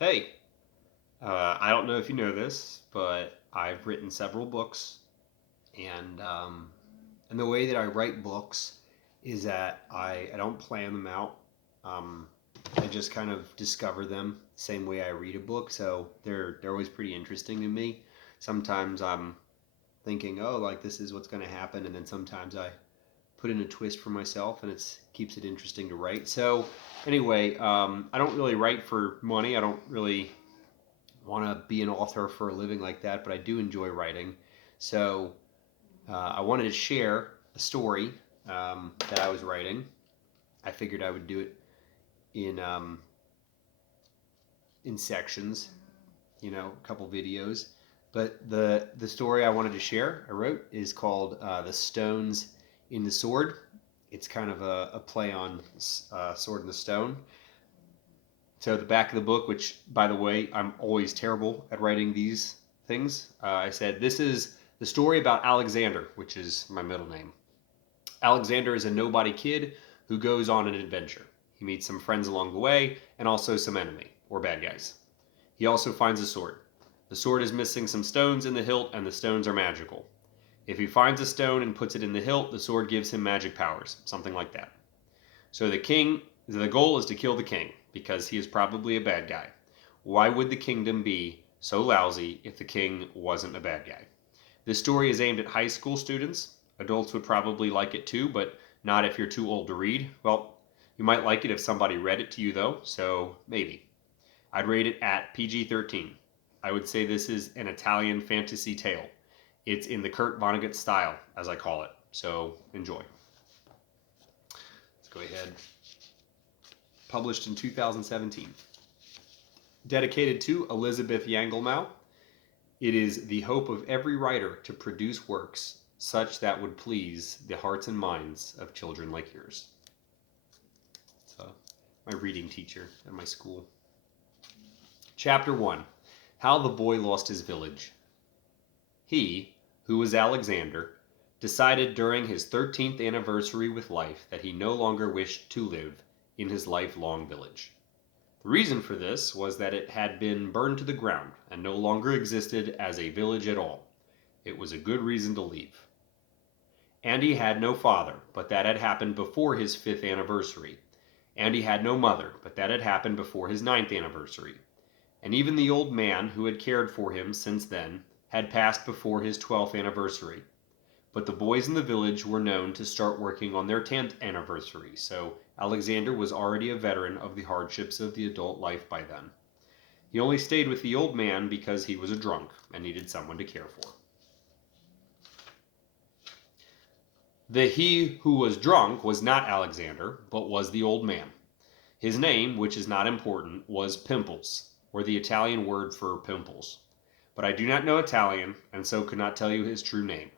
Hey, I don't know if you know this, but I've written several books, and the way that I write books is that I don't plan them out. Um, I just kind of discover them same way I read a book, so they're always pretty interesting to me. Sometimes I'm thinking, oh, like this is what's going to happen, and then sometimes I put in a twist for myself, and it keeps it interesting to write. So anyway, I don't really write for money. I don't really want to be an author for a living like that, but I do enjoy writing. So I wanted to share a story that I was writing. I figured I would do it in in sections, a couple videos. But the story I wanted to share, I wrote, is called "The Stones in the Sword." It's kind of a play on Sword in the Stone. So the back of the book, which by the way, I'm always terrible at writing these things. I said this is the story about Alexander, which is my middle name. Alexander is a nobody kid who goes on an adventure. He meets some friends along the way and also some enemy or bad guys. He also finds a sword. The sword is missing some stones in the hilt, and the stones are magical. If he finds a stone and puts it in the hilt, the sword gives him magic powers, something like that. So the goal is to kill the king because he is probably a bad guy. Why would the kingdom be so lousy if the king wasn't a bad guy? This story is aimed at high school students. Adults would probably like it too, but not if you're too old to read. Well, you might like it if somebody read it to you though, so maybe. I'd rate it at PG-13. I would say this is an Italian fantasy tale. It's in the Kurt Vonnegut style, as I call it. So enjoy. Let's go ahead. Published in 2017. Dedicated to Elizabeth Yangelmau, it is the hope of every writer to produce works such that would please the hearts and minds of children like yours. It's my reading teacher at my school. Chapter 1. How the Boy Lost His Village. He, who was Alexander, decided during his 13th anniversary with life that he no longer wished to live in his lifelong village. The reason for this was that it had been burned to the ground and no longer existed as a village at all. It was a good reason to leave. Andy had no father, but that had happened before his 5th anniversary. Andy had no mother, but that had happened before his 9th anniversary. And even the old man who had cared for him since then had passed before his 12th anniversary. But the boys in the village were known to start working on their 10th anniversary, so Alexander was already a veteran of the hardships of the adult life by then. He only stayed with the old man because he was a drunk and needed someone to care for. The he who was drunk was not Alexander, but was the old man. His name, which is not important, was Pimples, or the Italian word for pimples. But I do not know Italian, and so could not tell you his true name.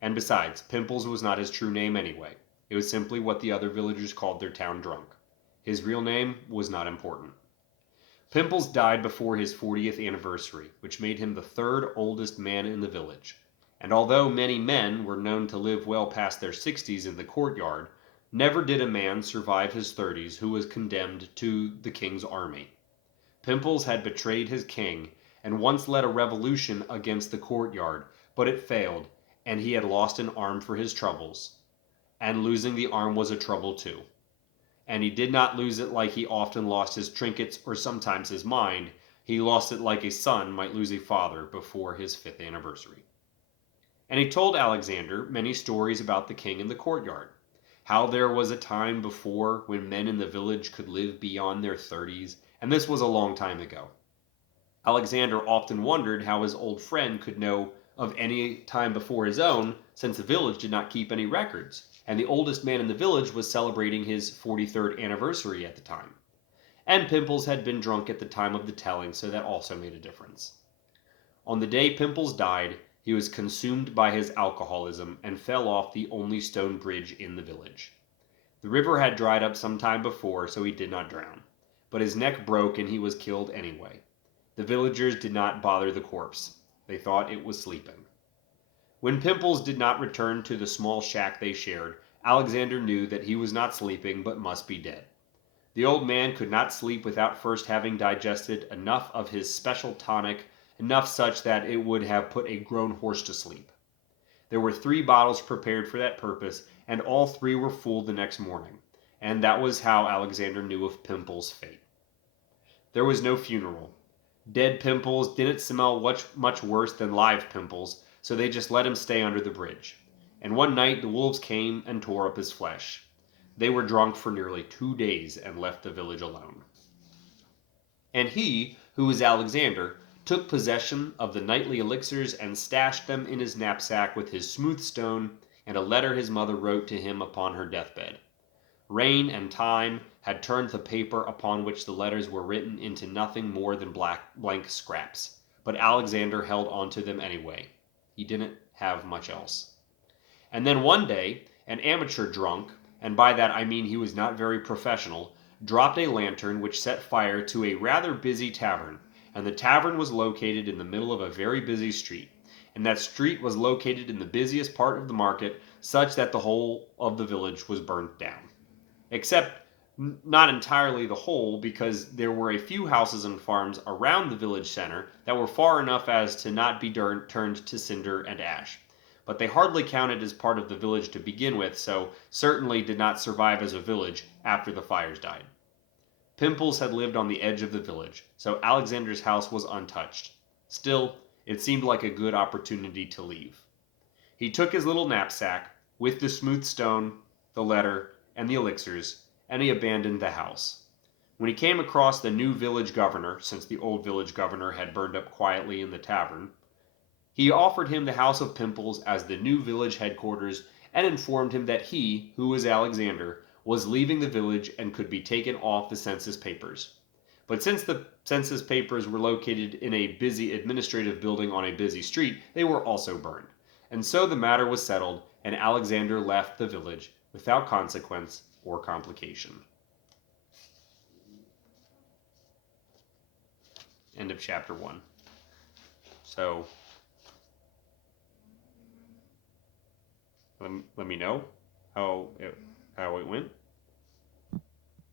And besides, Pimples was not his true name anyway. It was simply what the other villagers called their town drunk. His real name was not important. Pimples died before his 40th anniversary, which made him the 3rd oldest man in the village. And although many men were known to live well past their 60s in the courtyard, never did a man survive his 30s who was condemned to the king's army. Pimples had betrayed his king and once led a revolution against the courtyard, but it failed, and he had lost an arm for his troubles. And losing the arm was a trouble too. And he did not lose it like he often lost his trinkets or sometimes his mind. He lost it like a son might lose a father before his 5th anniversary. And he told Alexander many stories about the king in the courtyard. How there was a time before when men in the village could live beyond their 30s, and this was a long time ago. Alexander often wondered how his old friend could know of any time before his own, since the village did not keep any records, and the oldest man in the village was celebrating his 43rd anniversary at the time. And Pimples had been drunk at the time of the telling, so that also made a difference. On the day Pimples died, he was consumed by his alcoholism and fell off the only stone bridge in the village. The river had dried up some time before, so he did not drown, but his neck broke and he was killed anyway. The villagers did not bother the corpse. They thought it was sleeping. When Pimples did not return to the small shack they shared, Alexander knew that he was not sleeping but must be dead. The old man could not sleep without first having digested enough of his special tonic, enough such that it would have put a grown horse to sleep. There were 3 bottles prepared for that purpose, and all 3 were full the next morning, and that was how Alexander knew of Pimple's fate. There was no funeral. Dead Pimples didn't smell much worse than live Pimples, so they just let him stay under the bridge. And one night the wolves came and tore up his flesh. They were drunk for nearly 2 days and left the village alone. And he, who was Alexander, took possession of the nightly elixirs and stashed them in his knapsack with his smooth stone and a letter his mother wrote to him upon her deathbed. Rain and time had turned the paper upon which the letters were written into nothing more than blank scraps, but Alexander held on to them anyway. He didn't have much else. And then one day, an amateur drunk, and by that I mean he was not very professional, dropped a lantern which set fire to a rather busy tavern, and the tavern was located in the middle of a very busy street, and that street was located in the busiest part of the market, such that the whole of the village was burnt down. Except not entirely the whole, because there were a few houses and farms around the village center that were far enough as to not be turned to cinder and ash. But they hardly counted as part of the village to begin with, so certainly did not survive as a village after the fires died. Pimples had lived on the edge of the village, so Alexander's house was untouched. Still, it seemed like a good opportunity to leave. He took his little knapsack, with the smooth stone, the letter, and the elixirs, and he abandoned the house. When he came across the new village governor, since the old village governor had burned up quietly in the tavern, he offered him the house of Pimples as the new village headquarters and informed him that he, who was Alexander, was leaving the village and could be taken off the census papers. But since the census papers were located in a busy administrative building on a busy street, they were also burned. And so the matter was settled, and Alexander left the village without consequence or complication. End of chapter 1. So, let me know how it went.